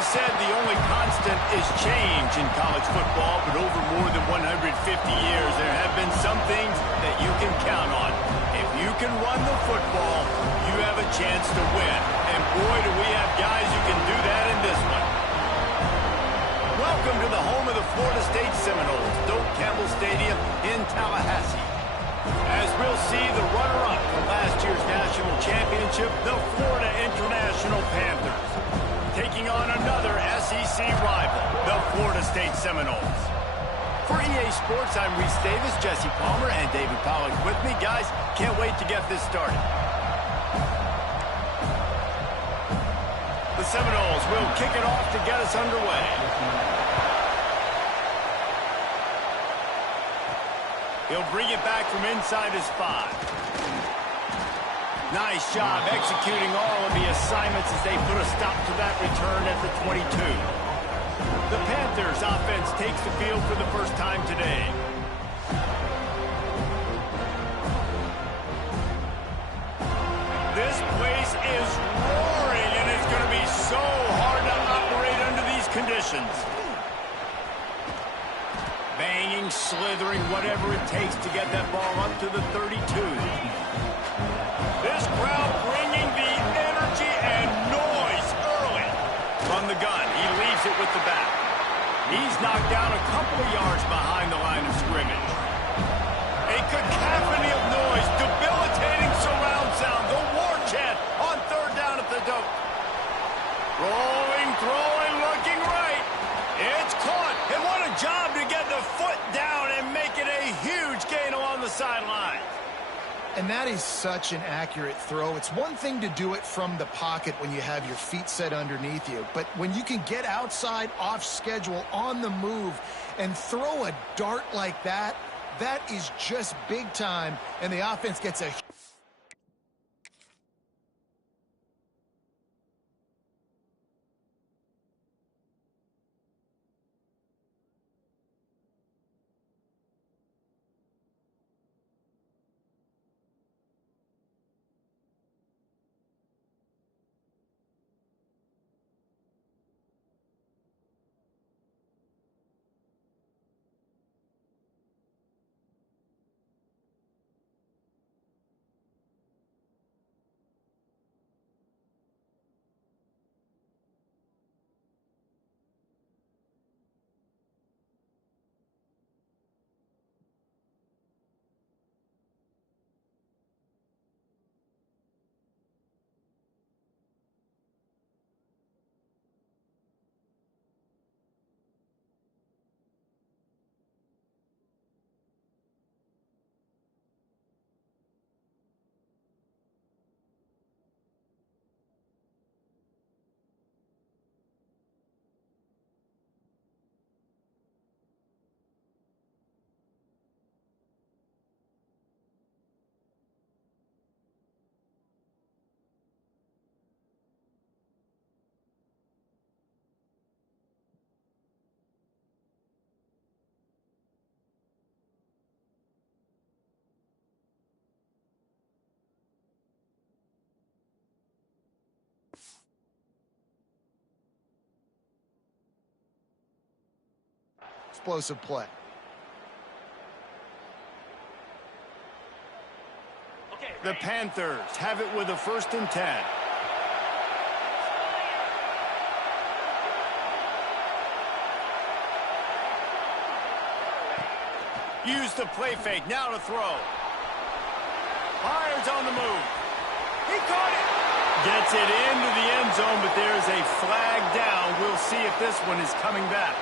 always said the only constant is change in college football, but over more than 150 years, there have been some things that you can count on. If you can run the football, you have a chance to win. And boy, do we have guys who can do that in this one. Welcome to the home of the Florida State Seminoles, Doak Campbell Stadium in Tallahassee. As we'll see the runner-up from last year's national championship, the Florida International Panthers, taking on another SEC rival, the Florida State Seminoles. For EA Sports, I'm Reese Davis, Jesse Palmer, and David Pollack with me. Guys, can't wait to get this started. The Seminoles will kick it off to get us underway. He'll bring it back from inside his 5. Nice job executing all of the assignments as they put a stop to that return at the 22. The Panthers offense takes the field for the first time today. This place is roaring, and it's going to be so hard to operate under these conditions. Banging, slithering, whatever it takes to get that ball up to the 32. This crowd bringing the energy and noise early. From the gun, he leaves it with the back. He's knocked down a couple of yards behind the line of scrimmage. A cacophony of noise, debilitating surround sound, the war chant on third down at the Doak. Rolling, throwing, looking right. It's caught, and what a job to get the foot down and make it a huge gain along the sideline. And that is such an accurate throw. It's one thing to do it from the pocket when you have your feet set underneath you, but when you can get outside, off schedule, on the move, and throw a dart like that, that is just big time, and the offense gets a... Explosive play. The Panthers have it with a 1st and 10. Use the play fake, now to throw. Fires on the move. He caught it. Gets it into the end zone, but there's a flag down. We'll see if this one is coming back.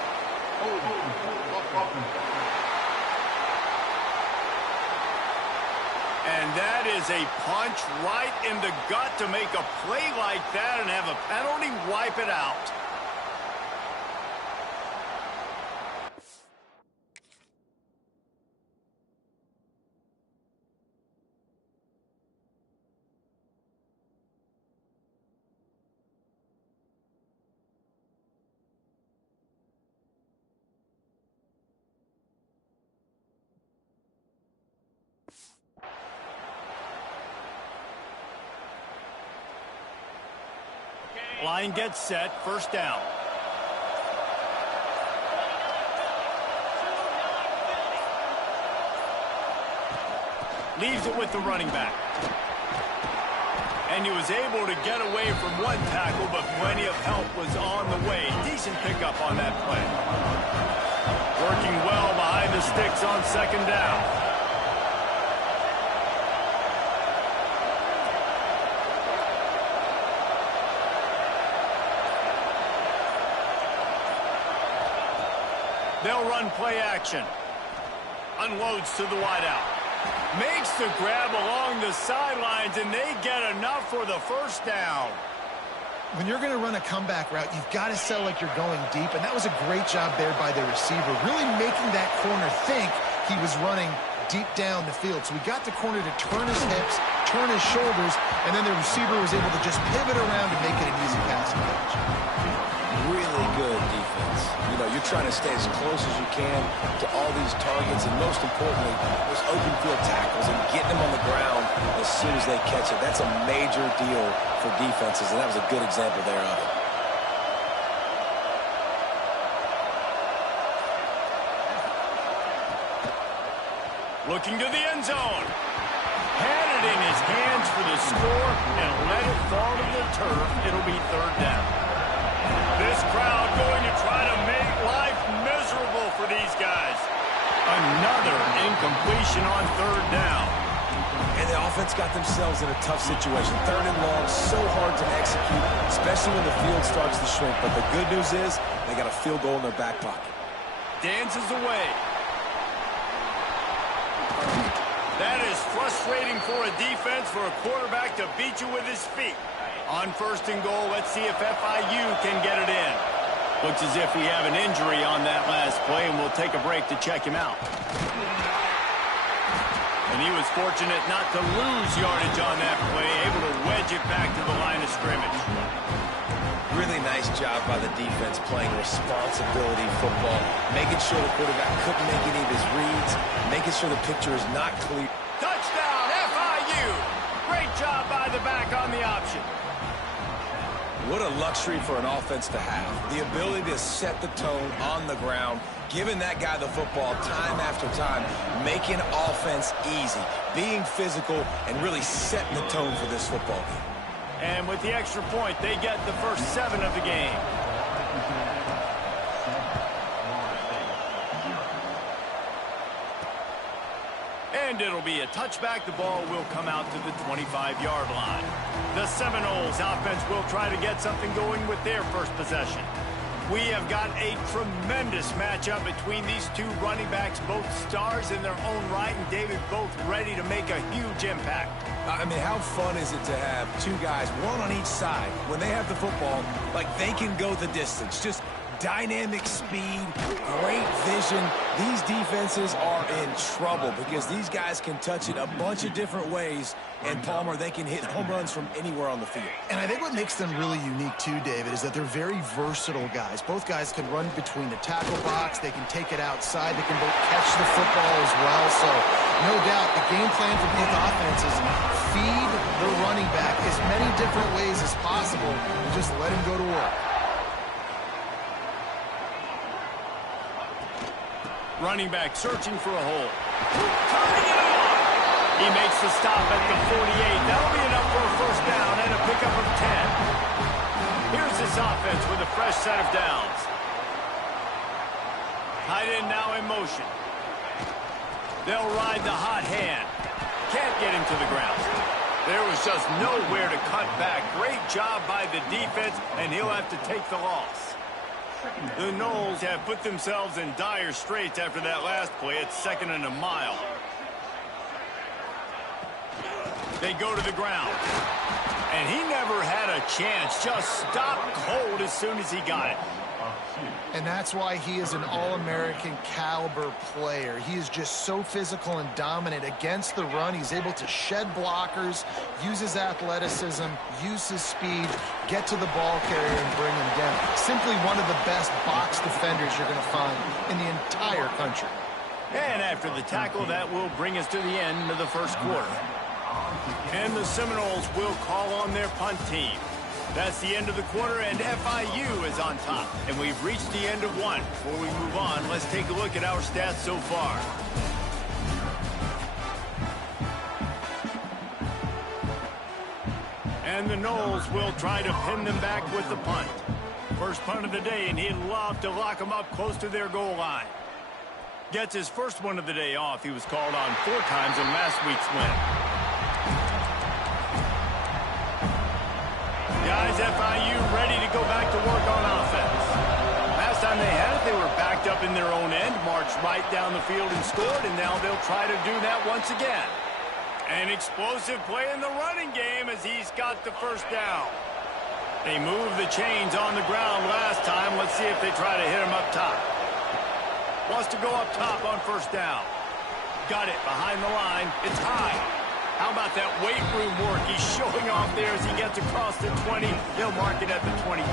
And that is a punch right in the gut to make a play like that and have a penalty wipe it out. Line gets set, 1st down. Leaves it with the running back. And he was able to get away from one tackle, but plenty of help was on the way. Decent pickup on that play. Working well behind the sticks on second down. They'll run play action. Unloads to the wideout. Makes the grab along the sidelines, and they get enough for the first down. When you're going to run a comeback route, you've got to sell like you're going deep, and that was a great job there by the receiver, really making that corner think he was running deep down the field. So we got the corner to turn his hips, turn his shoulders, and then the receiver was able to just pivot around and make it an easy passing catch. Really good defense. You know, you're trying to stay as close as you can to all these targets, and most importantly, those open field tackles and getting them on the ground as soon as they catch it. That's a major deal for defenses, and that was a good example there of it. Looking to the end zone. Had it in his hands for the score and let it fall to the turf. It'll be third down. This crowd going to try to make life miserable for these guys. Another incompletion on third down. And the offense got themselves in a tough situation. Third and long, so hard to execute, especially when the field starts to shrink. But the good news is they got a field goal in their back pocket. Dances away. That is frustrating for a defense, for a quarterback to beat you with his feet. On first and goal, let's see if FIU can get it in. Looks as if we have an injury on that last play, and we'll take a break to check him out. And he was fortunate not to lose yardage on that play, able to wedge it back to the line of scrimmage. Really nice job by the defense playing responsibility football, making sure the quarterback couldn't make any of his reads, making sure the picture is not clear. Touchdown, FIU! Great job by the back on the option. What a luxury for an offense to have. The ability to set the tone on the ground, giving that guy the football time after time, making offense easy, being physical, and really setting the tone for this football game. And with the extra point, they get the first 7 of the game. And it'll be a touchback. The ball will come out to the 25-yard line. The Seminoles offense will try to get something going with their first possession. We have got a tremendous matchup between these two running backs, both stars in their own right, and David, both ready to make a huge impact. I mean, how fun is it to have two guys, one on each side, when they have the football, like they can go the distance. Just dynamic speed, great vision. These defenses are in trouble because these guys can touch it a bunch of different ways, and Palmer, they can hit home runs from anywhere on the field. And I think what makes them really unique too, David, is that they're very versatile guys. Both guys can run between the tackle box, they can take it outside, they can both catch the football as well. So no doubt the game plan for both offenses, feed the running back as many different ways as possible and just let him go to work. Running back searching for a hole. Turning it on. He makes the stop at the 48. That'll be enough for a first down and a pickup of 10. Here's this offense with a fresh set of downs. Tight end now in motion. They'll ride the hot hand. Can't get him to the ground. There was just nowhere to cut back. Great job by the defense, and he'll have to take the loss. The Noles have put themselves in dire straits after that last play. It's 2nd and a mile. They go to the ground. And he never had a chance. Just stopped cold as soon as he got it. And that's why he is an All-American caliber player. He is just so physical and dominant against the run. He's able to shed blockers, use his athleticism, use his speed, get to the ball carrier and bring him down. Simply one of the best box defenders you're going to find in the entire country. And after the tackle, that will bring us to the end of the first quarter. And the Seminoles will call on their punt team. That's the end of the quarter, and FIU is on top. And we've reached the end of one. Before we move on, let's take a look at our stats so far. And the Knowles will try to pin them back with the punt. First punt of the day, and he'd love to lock them up close to their goal line. Gets his first one of the day off. He was called on 4 times in last week's win. Guys, FIU ready to go back to work on offense. Last time they had it, they were backed up in their own end, marched right down the field and scored, and now they'll try to do that once again. An explosive play in the running game as he's got the first down. They moved the chains on the ground last time. Let's see if they try to hit him up top. Wants to go up top on first down. Got it behind the line. It's high. How about that weight room work he's showing off there as he gets across the 20. He'll mark it at the 22.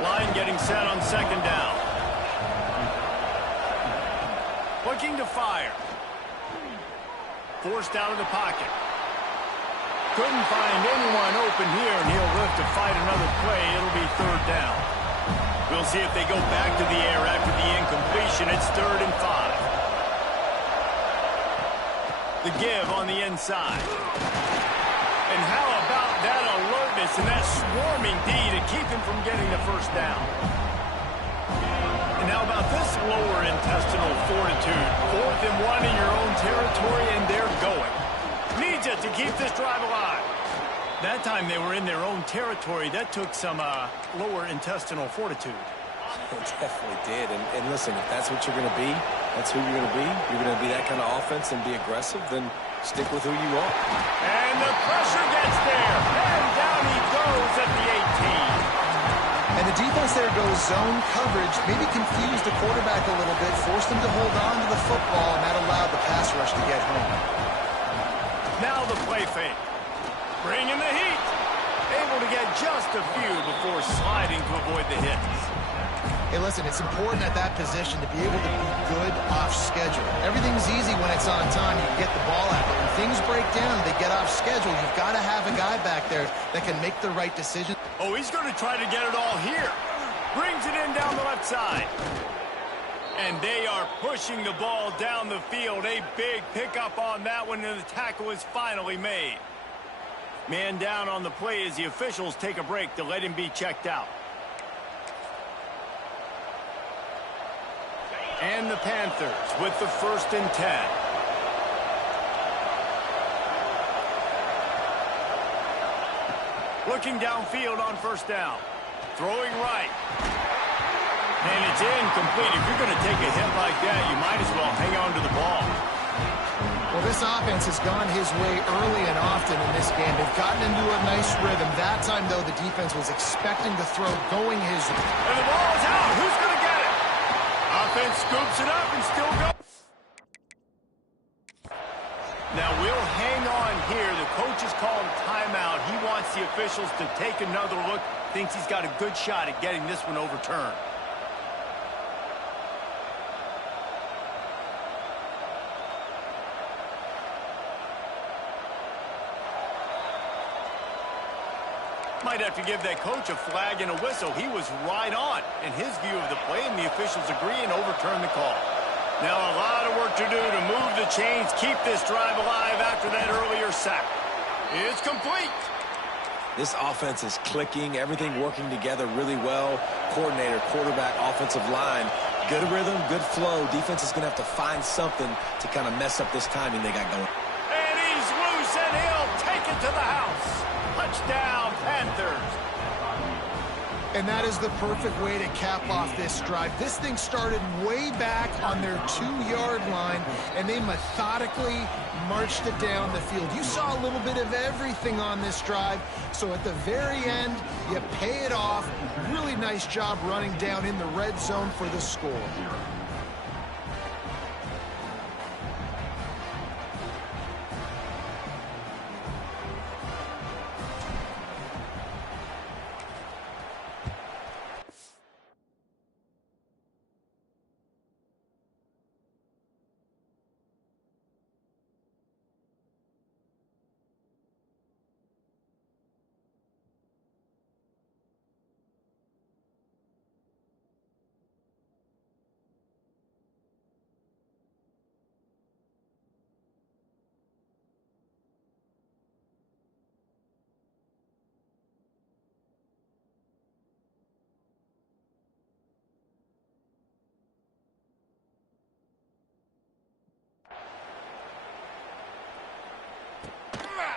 Line getting set on second down. Looking to fire. Forced out of the pocket. Couldn't find anyone open here, and he'll live to fight another play. It'll be third down. We'll see if they go back to the air after the incompletion. It's 3rd and 5. The give on the inside. And how about that alertness and that swarming D to keep him from getting the first down? And how about this lower intestinal fortitude? 4th and 1 in your own territory, and they're going. Needs it to keep this drive alive. That time they were in their own territory. That took some lower intestinal fortitude. It definitely did. And listen, if that's what you're going to be, that's who you're going to be. You're going to be that kind of offense and be aggressive, then stick with who you are. And the pressure gets there. And down he goes at the 18. And the defense there goes zone coverage, maybe confused the quarterback a little bit, forced him to hold on to the football, and that allowed the pass rush to get home. Now the play fake. Bringing the heat. Able to get just a few before sliding to avoid the hits. Hey, listen, it's important at that position to be able to be good off schedule. Everything's easy when it's on time. You can get the ball out there. When things break down, they get off schedule. You've got to have a guy back there that can make the right decision. Oh, he's going to try to get it all here. Brings it in down the left side. And they are pushing the ball down the field. A big pickup on that one, and the tackle is finally made. Man down on the play as the officials take a break to let him be checked out. And the Panthers with the 1st and 10. Looking downfield on first down. Throwing right. And it's incomplete. If you're going to take a hit like that, you might as well hang on to the ball. Well, this offense has gone his way early and often in this game. They've gotten into a nice rhythm. That time, though, the defense was expecting the throw going his way. And the ball is out. Who's going to get it? Offense scoops it up and still goes. Now we'll hang on here. The coach has called a timeout. He wants the officials to take another look. Thinks he's got a good shot at getting this one overturned. Might have to give that coach a flag and a whistle. He was right on in his view of the play, and the officials agree and overturn the call. Now a lot of work to do to move the chains, keep this drive alive after that earlier sack. It's complete. This offense is clicking, everything working together really well. Coordinator, quarterback, offensive line, good rhythm, good flow. Defense is going to have to find something to kind of mess up this timing they got going. And he's loose, and he'll take it to the house. Touchdown, Panthers. And that is the perfect way to cap off this drive. This thing started way back on their 2-yard line, and they methodically marched it down the field. You saw a little bit of everything on this drive, so at the very end, you pay it off. Really nice job running down in the red zone for the score.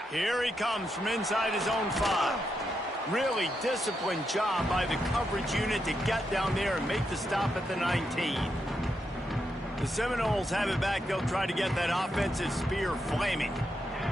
Here he comes from inside his own 5. Really disciplined job by the coverage unit to get down there and make the stop at the 19. The Seminoles have it back. They'll try to get that offensive spear flaming.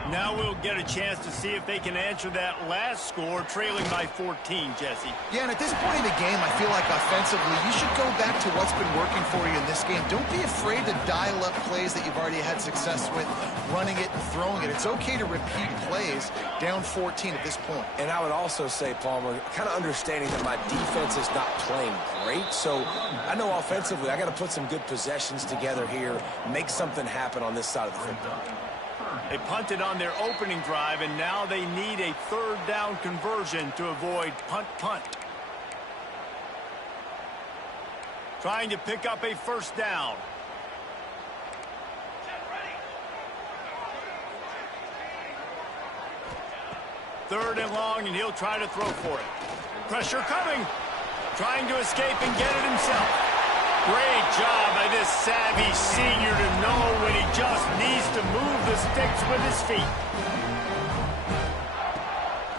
Now we'll get a chance to see if they can answer that last score, trailing by 14, Jesse. Yeah, and at this point in the game, I feel like offensively, you should go back to what's been working for you in this game. Don't be afraid to dial up plays that you've already had success with, running it and throwing it. It's okay to repeat plays down 14 at this point. And I would also say, Palmer, kind of understanding that my defense is not playing great, so I know offensively I got to put some good possessions together here, make something happen on this side of the football. They punted on their opening drive, and now they need a third down conversion to avoid punt. Trying to pick up a first down. Third and long, and he'll try to throw for it. Pressure coming. Trying to escape and get it himself. Great job by this savvy senior to know when he just needs to move the sticks with his feet.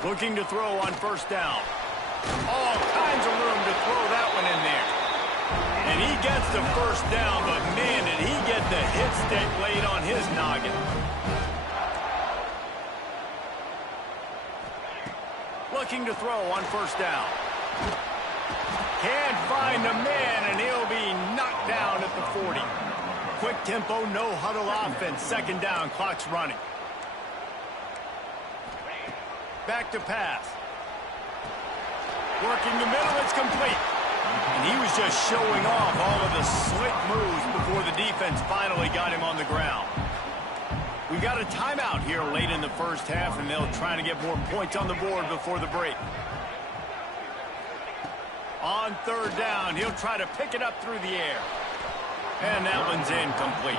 Looking to throw on first down. All kinds of room to throw that one in there. And he gets the first down, but man, did he get the hit stick laid on his noggin. Looking to throw on first down. Can't find the man, and he'll be knocked down at the 40. Quick tempo, no huddle offense. Second down, clock's running. Back to pass. Working the middle, it's complete. And he was just showing off all of the slick moves before the defense finally got him on the ground. We got a timeout here late in the first half, and they'll try to get more points on the board before the break. On third down, he'll try to pick it up through the air. And that one's incomplete.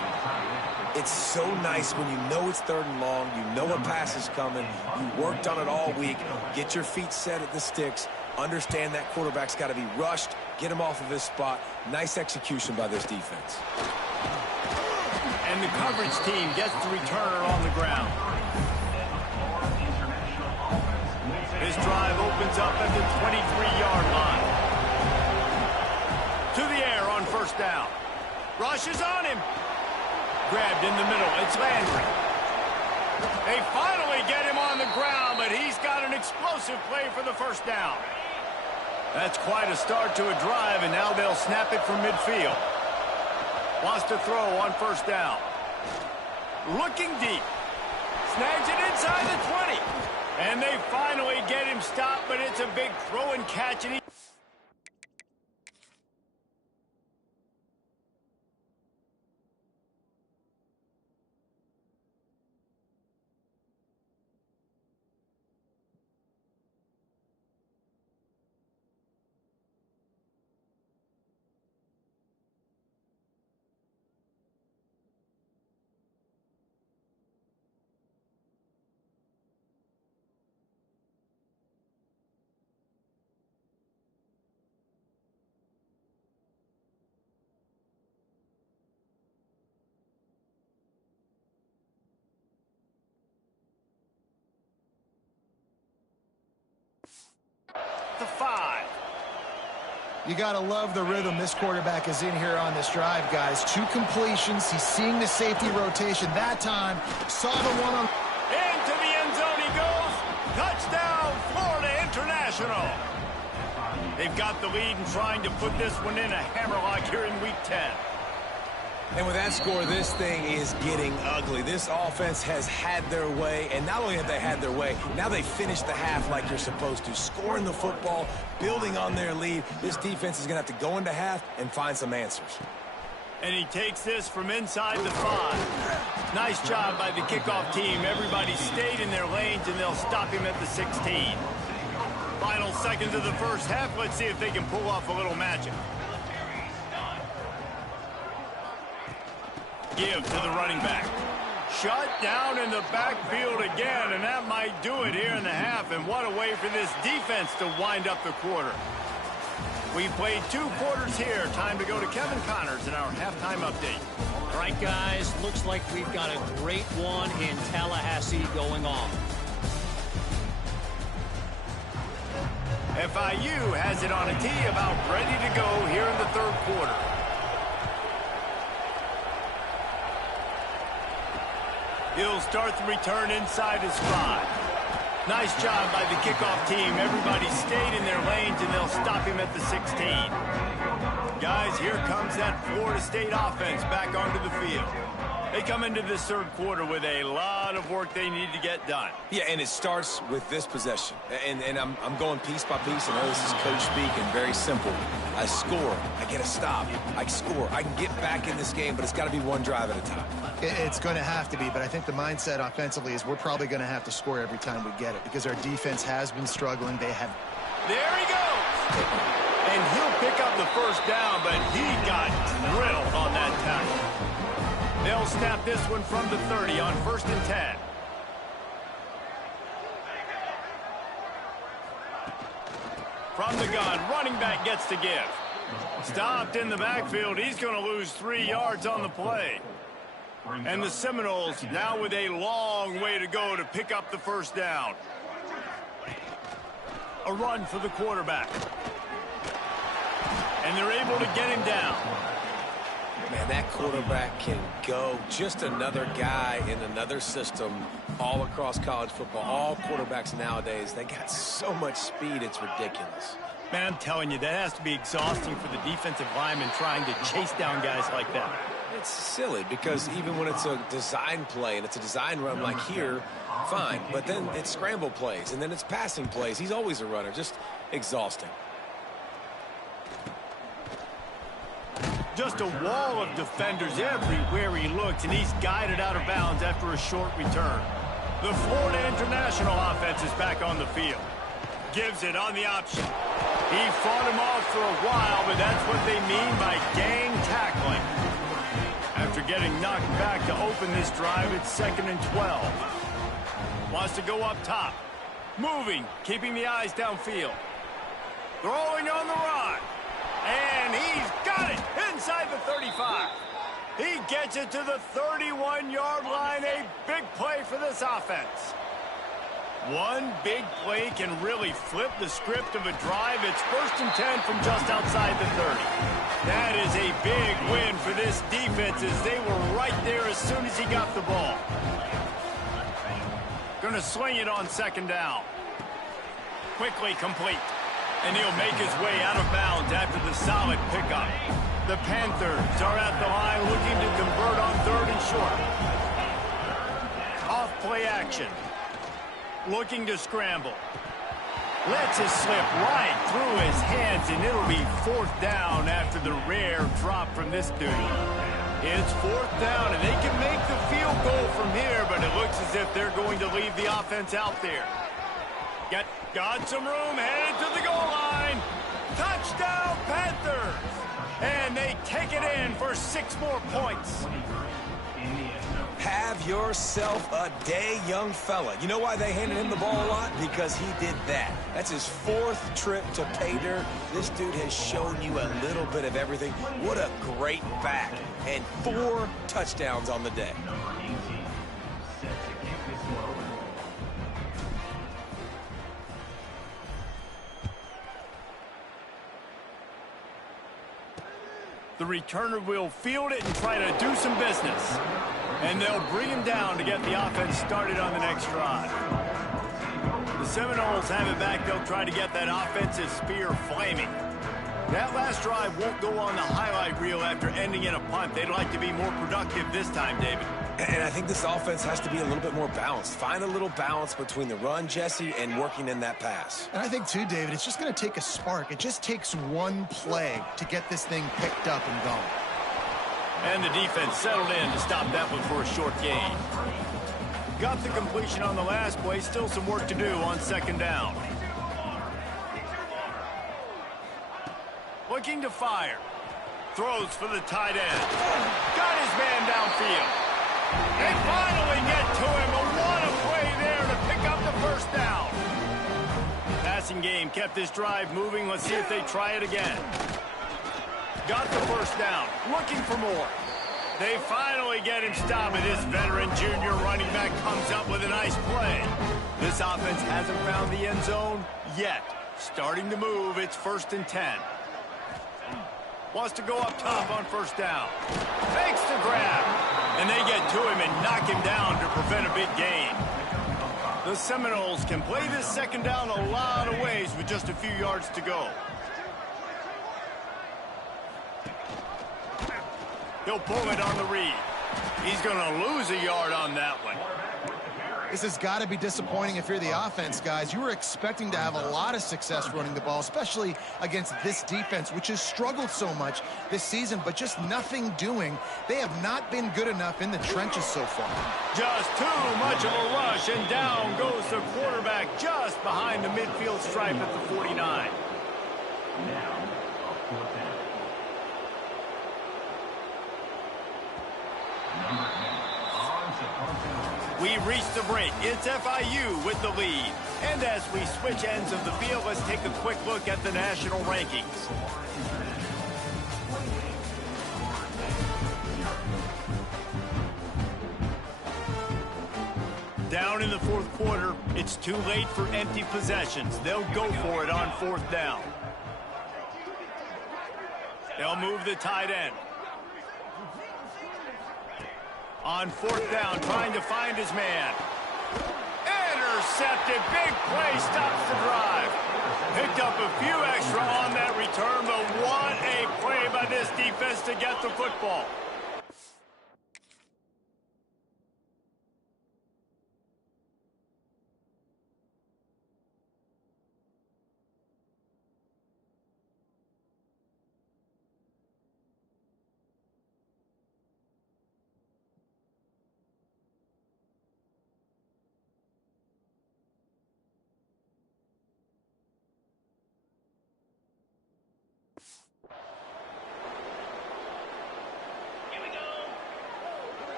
It's so nice when you know it's third and long, you know a pass is coming, you worked on it all week, get your feet set at the sticks, understand that quarterback's got to be rushed, get him off of his spot. Nice execution by this defense. And the coverage team gets the returner on the ground. This drive opens up at the 23-yard line. To the air on first down. Rush is on him. Grabbed in the middle. It's Landry. They finally get him on the ground, but he's got an explosive play for the first down. That's quite a start to a drive, and now they'll snap it from midfield. Wants to throw on first down. Looking deep. Snags it inside the 20. And they finally get him stopped, but it's a big throw and catch, and he... The 5. You got to love the rhythm this quarterback is in here on this drive, guys. 2 completions. He's seeing the safety rotation that time. Saw the one on... Into the end zone he goes. Touchdown, Florida International. They've got the lead and trying to put this one in a hammerlock here in Week 10. And with that score, this thing is getting ugly. This offense has had their way, and not only have they had their way, now they finish the half like you're supposed to, scoring the football, building on their lead. This defense is going to have to go into half and find some answers. And he takes this from inside the 5. Nice job by the kickoff team. Everybody stayed in their lanes, and they'll stop him at the 16. Final seconds of the first half. Let's see if they can pull off a little magic. Give to the running back. Shut down in the backfield again, and that might do it here in the half. And what a way for this defense to wind up the quarter. We played 2 quarters here. Time to go to Kevin Connors in our halftime update. All right, guys, looks like we've got a great one in Tallahassee going on. FIU has it on a tee, about ready to go here in the third quarter. He'll start the return inside his 5. Nice job by the kickoff team. Everybody stayed in their lanes, and they'll stop him at the 16. Guys, here comes that Florida State offense back onto the field. They come into this third quarter with a lot of work they need to get done. Yeah, and it starts with this possession. And I'm going piece by piece. I know this is coach speak and very simple. I score. I get a stop. I score. I can get back in this game, but it's got to be one drive at a time. It's going to have to be, but I think the mindset offensively is we're probably going to have to score every time we get it because our defense has been struggling. They have. There he goes. And he'll pick up the first down, but he got drilled on that tackle. They'll snap this one from the 30 on 1st and 10. From the gun, running back gets to give. Stopped in the backfield. He's going to lose 3 yards on the play. And the Seminoles now with a long way to go to pick up the first down. A run for the quarterback. And they're able to get him down. Man, that quarterback can go. Just another guy in another system all across college football. All quarterbacks nowadays, they got so much speed, it's ridiculous. Man, I'm telling you, that has to be exhausting for the defensive lineman trying to chase down guys like that. It's silly because even when it's a design play and it's a design run like here, fine. But then it's scramble plays and then it's passing plays. He's always a runner. Just exhausting. Just a wall of defenders everywhere he looks, and he's guided out of bounds after a short return. The Florida International offense is back on the field. Gives it on the option. He fought him off for a while, but that's what they mean by gang tackling. After getting knocked back to open this drive, it's 2nd and 12. Wants to go up top. Moving, keeping the eyes downfield. Throwing on the run. And he's got it inside the 35. He gets it to the 31-yard line. A big play for this offense. One big play can really flip the script of a drive. It's 1st and 10 from just outside the 30. That is a big win for this defense as they were right there as soon as he got the ball. Gonna swing it on 2nd down. Quickly complete. And he'll make his way out of bounds after the solid pickup. The Panthers are at the line looking to convert on 3rd and short. Off play action. Looking to scramble. Lets it slip right through his hands, and it'll be 4th down after the rare drop from this dude. It's 4th down, and they can make the field goal from here, but it looks as if they're going to leave the offense out there. Got some room, headed to the goal line. Touchdown, Panthers! And they take it in for 6 more points. Have yourself a day, young fella. You know why they handed him the ball a lot? Because he did that. That's his 4th trip to pay dirt. This dude has shown you a little bit of everything. What a great back. And 4 touchdowns on the day. The returner will field it and try to do some business. And they'll bring him down to get the offense started on the next drive. The Seminoles have it back. They'll try to get that offensive spear flaming. That last drive won't go on the highlight reel after ending in a punt. They'd like to be more productive this time, David. And I think this offense has to be a little bit more balanced. Find a little balance between the run, Jesse, and working in that pass. And I think, too, David, it's just going to take a spark. It just takes one play to get this thing picked up and going. And the defense settled in to stop that one for a short gain. Got the completion on the last play. Still some work to do on 2nd down. Looking to fire. Throws for the tight end. Got his man downfield. They finally get to him, but what a play there to pick up the 1st down. Passing game kept this drive moving. Let's see if they try it again. Got the 1st down, looking for more. They finally get him stopped, and this veteran junior running back comes up with a nice play. This offense hasn't found the end zone yet. Starting to move, it's 1st and 10. Wants to go up top on 1st down. Fakes the grab. And they get to him and knock him down to prevent a big gain. The Seminoles can play this 2nd down a lot of ways with just a few yards to go. He'll pull it on the read. He's going to lose a yard on that one. This has got to be disappointing if you're the offense, guys. You were expecting to have a lot of success running the ball, especially against this defense, which has struggled so much this season, but just nothing doing. They have not been good enough in the trenches so far. Just too much of a rush, and down goes the quarterback just behind the midfield stripe at the 49. We reach the break. It's FIU with the lead. And as we switch ends of the field, let's take a quick look at the national rankings. Down in the 4th quarter, it's too late for empty possessions. They'll go for it on 4th down. They'll move the tight end. On 4th down, trying to find his man. Intercepted. Big play stops the drive. Picked up a few extra on that return, but what a play by this defense to get the football.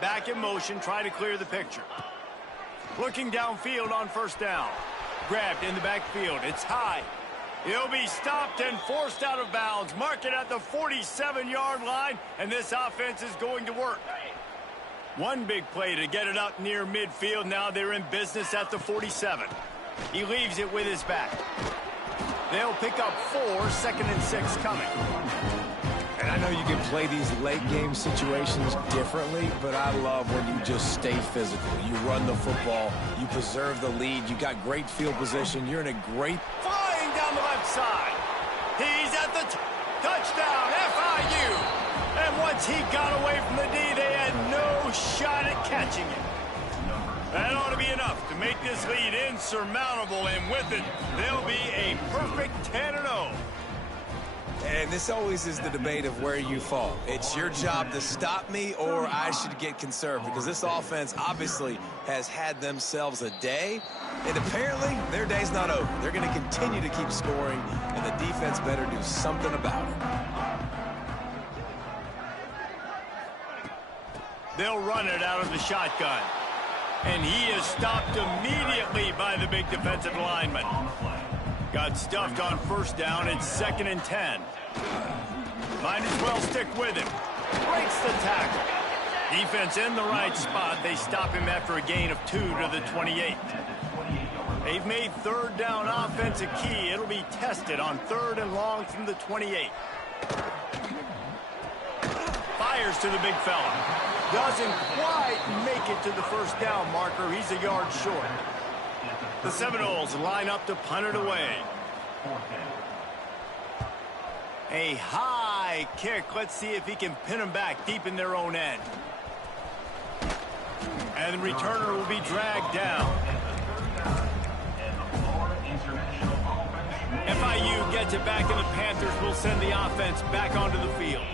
Back in motion, try to clear the picture. Looking downfield on 1st down. Grabbed in the backfield. It's high. He'll be stopped and forced out of bounds. Mark it at the 47-yard line, and this offense is going to work. One big play to get it up near midfield. Now they're in business at the 47. He leaves it with his back. They'll pick up 4, 2nd and 6 coming. And I know you can play these late-game situations differently, but I love when you just stay physical. You run the football, you preserve the lead, you got great field position, you're in a great... Flying down the left side. He's at the touchdown, FIU. And once he got away from the D, they had no shot at catching it. That ought to be enough to make this lead insurmountable, and with it, they'll be a perfect 10-0. And this always is the debate of where you fall. It's your job to stop me, or I should get conserved, because this offense obviously has had themselves a day, and apparently their day's not over. They're going to continue to keep scoring, and the defense better do something about it. They'll run it out of the shotgun. And he is stopped immediately by the big defensive lineman. Got stuffed on 1st down. It's 2nd and 10. Might as well stick with him. Breaks the tackle. Defense in the right spot. They stop him after a gain of 2 to the 28. They've made 3rd down offense a key. It'll be tested on 3rd and long from the 28. Fires to the big fella. Doesn't quite make it to the 1st down marker. He's a yard short. The Seminoles line up to punt it away. A high kick. Let's see if he can pin them back deep in their own end. And the returner will be dragged down. FIU gets it back, and the Panthers will send the offense back onto the field.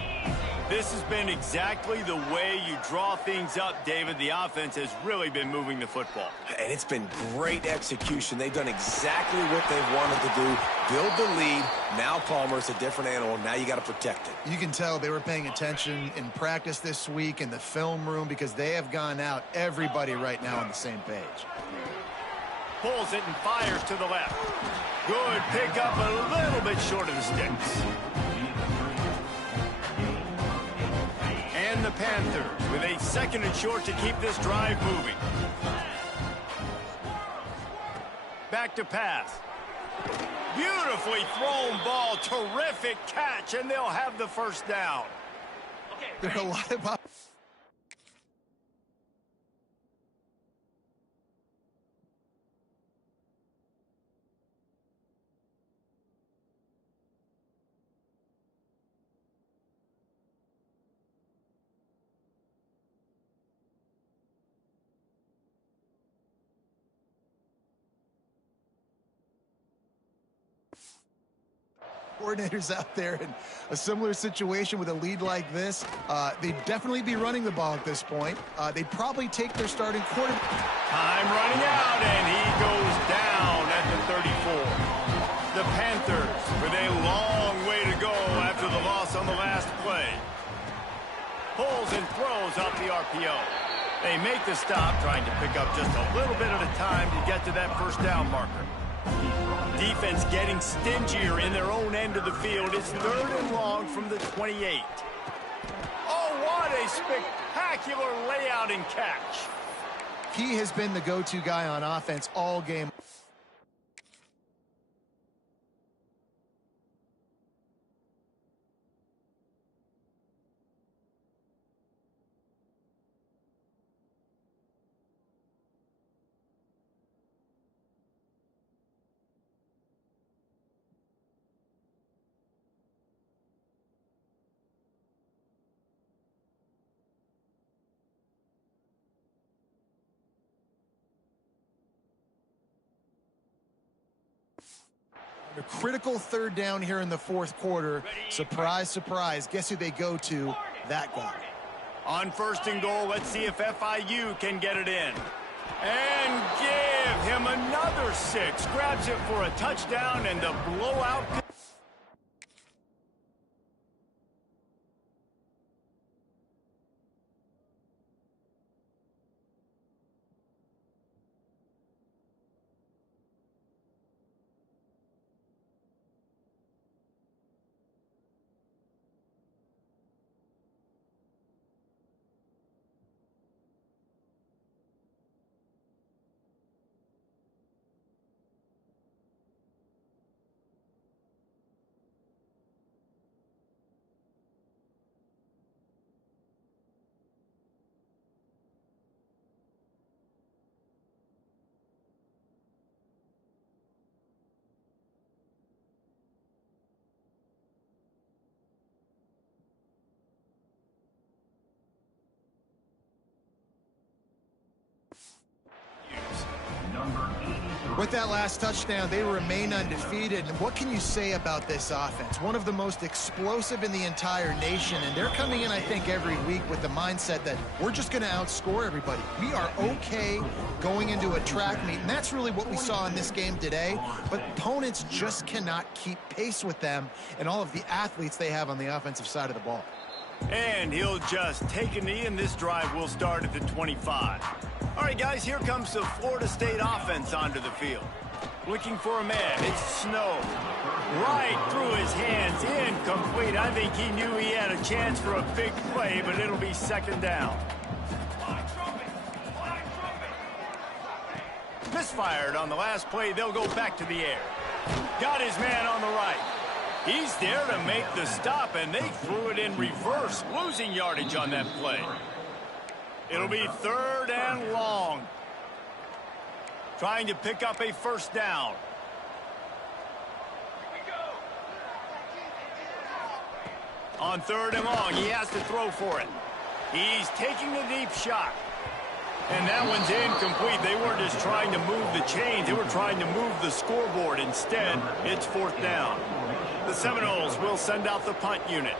This has been exactly the way you draw things up, David. The offense has really been moving the football. And it's been great execution. They've done exactly what they've wanted to do. Build the lead. Now Palmer's a different animal. Now you got to protect it. You can tell they were paying attention in practice this week in the film room, because they have gone out, everybody right now on the same page. Pulls it and fires to the left. Good pickup, a little bit short of the sticks. And the Panthers with a 2nd and short to keep this drive moving. Back to pass. Beautifully thrown ball. Terrific catch, and they'll have the first down. There are a lot of coordinators out there in a similar situation with a lead like this. They'd definitely be running the ball at this point. They'd probably take their starting quarterback. Time running out, and he goes down at the 34. The Panthers with a long way to go after the loss on the last play. Pulls and throws off the RPO. They make the stop, trying to pick up just a little bit at a time to get to that first down marker. Defense getting stingier in their own end of the field. It's 3rd and long from the 28. Oh, what a spectacular layout and catch. He has been the go-to guy on offense all game. A critical 3rd down here in the 4th quarter. Surprise, surprise. Guess who they go to? That guy. On 1st and goal, let's see if FIU can get it in. And give him another 6. Grabs it for a touchdown and the blowout. With that last touchdown, they remain undefeated. And what can you say about this offense? One of the most explosive in the entire nation. And they're coming in, I think, every week with the mindset that we're just going to outscore everybody. We are okay going into a track meet. And that's really what we saw in this game today. But opponents just cannot keep pace with them and all of the athletes they have on the offensive side of the ball. And he'll just take a knee, and this drive will start at the 25. All right, guys, here comes the Florida State offense onto the field. Looking for a man. It's Snow. Right through his hands. Incomplete. I think he knew he had a chance for a big play, but it'll be 2nd down. Misfired on the last play. They'll go back to the air. Got his man on the right. He's there to make the stop, and they threw it in reverse, losing yardage on that play. It'll be 3rd and long. Trying to pick up a 1st down. On 3rd and long, he has to throw for it. He's taking the deep shot. And that one's incomplete. They weren't just trying to move the chains. They were trying to move the scoreboard. Instead, it's 4th down. The Seminoles will send out the punt unit.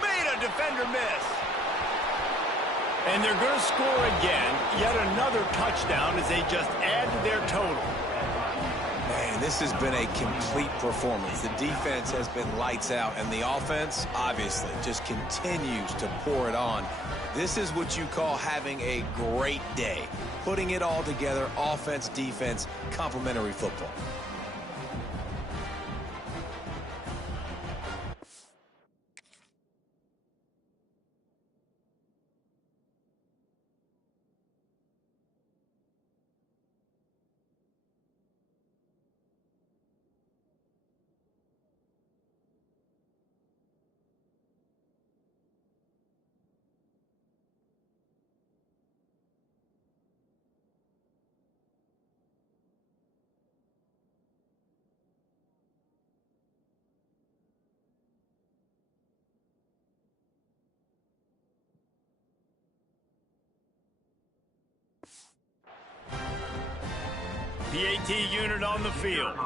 Made a defender miss. And they're going to score again. Yet another touchdown as they just add to their total. Man, this has been a complete performance. The defense has been lights out, and the offense, obviously, just continues to pour it on. This is what you call having a great day. Putting it all together, offense, defense, complementary football. PAT unit on the field.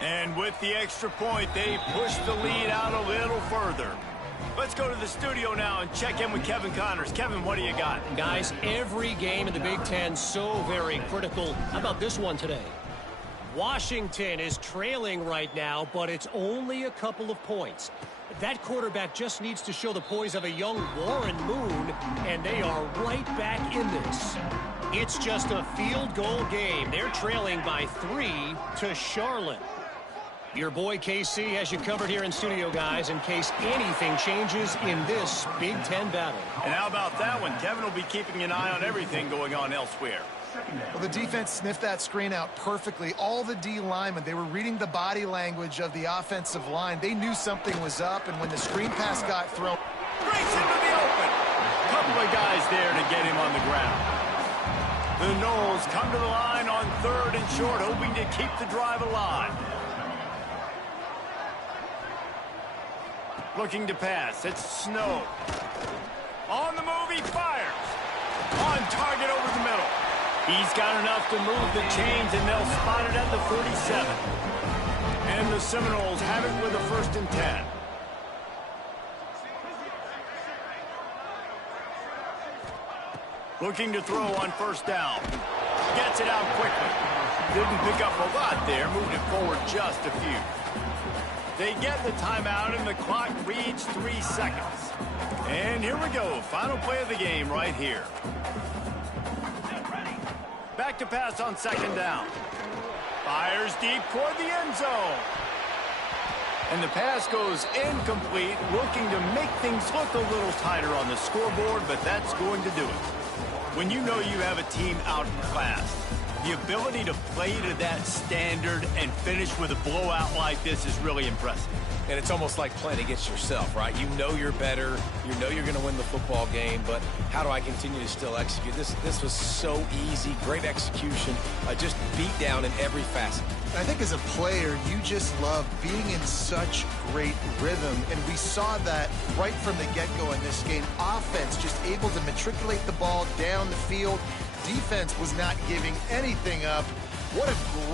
And with the extra point, they push the lead out a little further. Let's go to the studio now and check in with Kevin Connors. Kevin, what do you got? Guys, every game in the Big Ten so very critical. How about this one today? Washington is trailing right now, but it's only a couple of points. That quarterback just needs to show the poise of a young Warren Moon, and they are right back in this. It's just a field goal game. They're trailing by 3 to Charlotte. Your boy KC has you covered here in studio, guys, in case anything changes in this Big Ten battle. And how about that one? Kevin will be keeping an eye on everything going on elsewhere. Well, the defense sniffed that screen out perfectly. All the D linemen, they were reading the body language of the offensive line. They knew something was up, and when the screen pass got thrown... Breaks into the open. Couple of guys there to get him on the ground. The Noles come to the line on 3rd and short, hoping to keep the drive alive. Looking to pass. It's Snow. On the move, he fires. On target over the middle. He's got enough to move the chains, and they'll spot it at the 37. And the Seminoles have it with a 1st and 10. Looking to throw on 1st down. Gets it out quickly. Didn't pick up a lot there. Moved it forward just a few. They get the timeout, and the clock reads 3 seconds. And here we go. Final play of the game right here. Back to pass on 2nd down. Fires deep toward the end zone. And the pass goes incomplete, looking to make things look a little tighter on the scoreboard, but that's going to do it. When you know you have a team outclassed, the ability to play to that standard and finish with a blowout like this is really impressive. And it's almost like playing against yourself, right? You know you're better. You know you're going to win the football game, but how do I continue to still execute? This was so easy. Great execution. Just beat down in every facet. I think as a player, you just love being in such great rhythm, and we saw that right from the get-go in this game. Offense just able to matriculate the ball down the field. Defense was not giving anything up. What a great